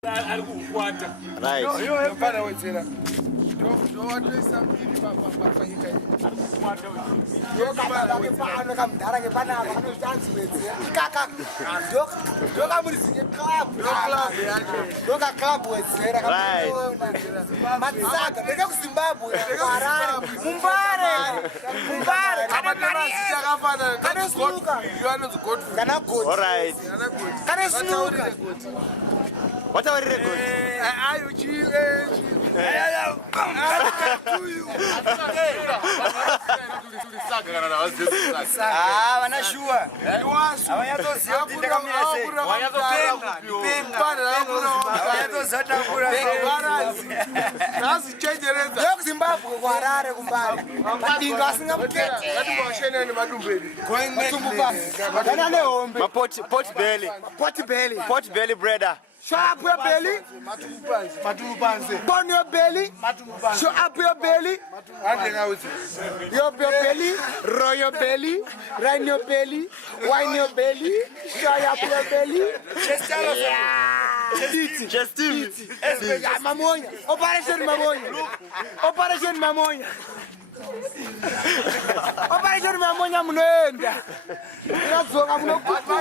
Right. What are the records? Pot belly brother. Show up your belly. Burn your belly. Show up your belly. Your belly. Roll your belly. Run your belly. Wine your belly. Show up your belly. Just Mamonya. Operation Mamonya. Operation Mamonya. Operation Mamonya Munenda.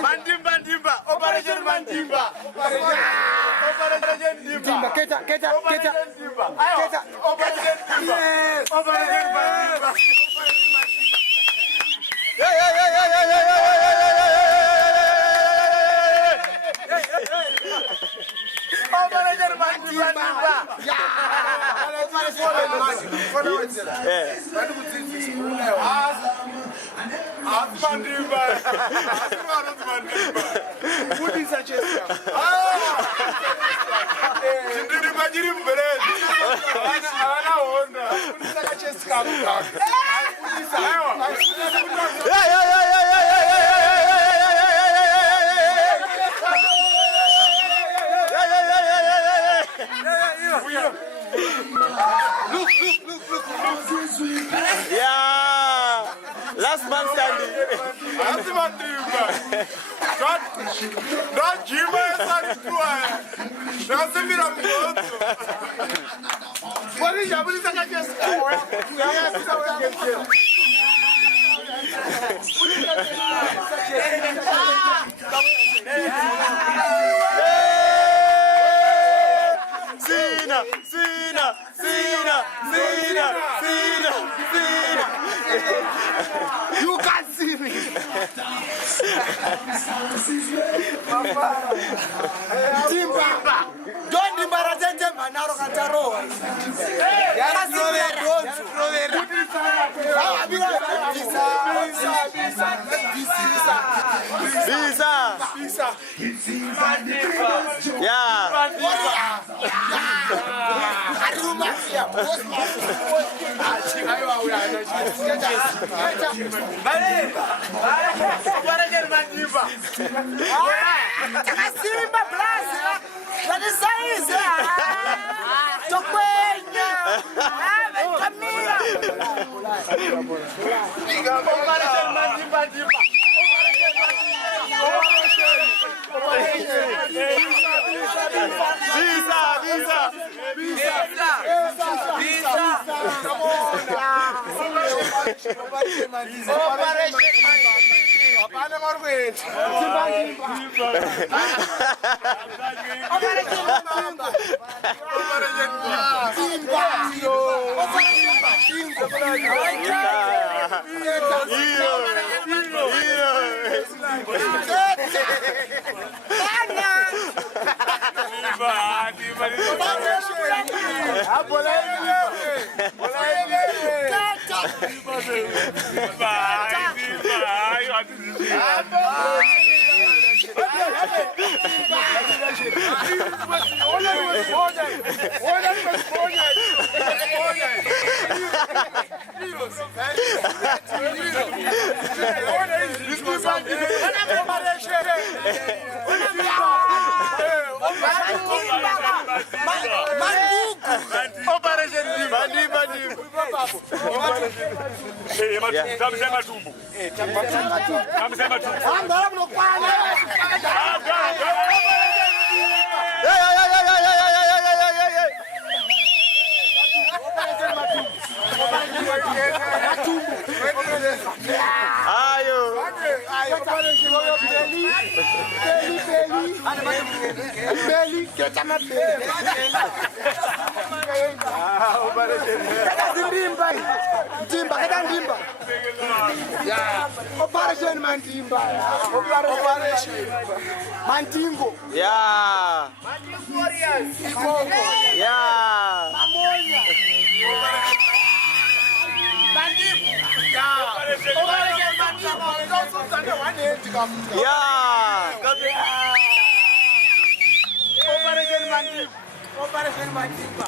Mandimba. Operation Mandimba. Operation Mandimba. Keta. Operation Mandimba. Look. Yeah. Last man standing. Last man standing. Don't Jima standing. Don't see me on the road. What is your Sina. You can't see me. Timba. Don't embarrass them, Manaro Cataro. Yeah. Belly, get my belly. Operation Mantimba. Operation Mantimbo. Yeah. Yeah. Operation Mantimba.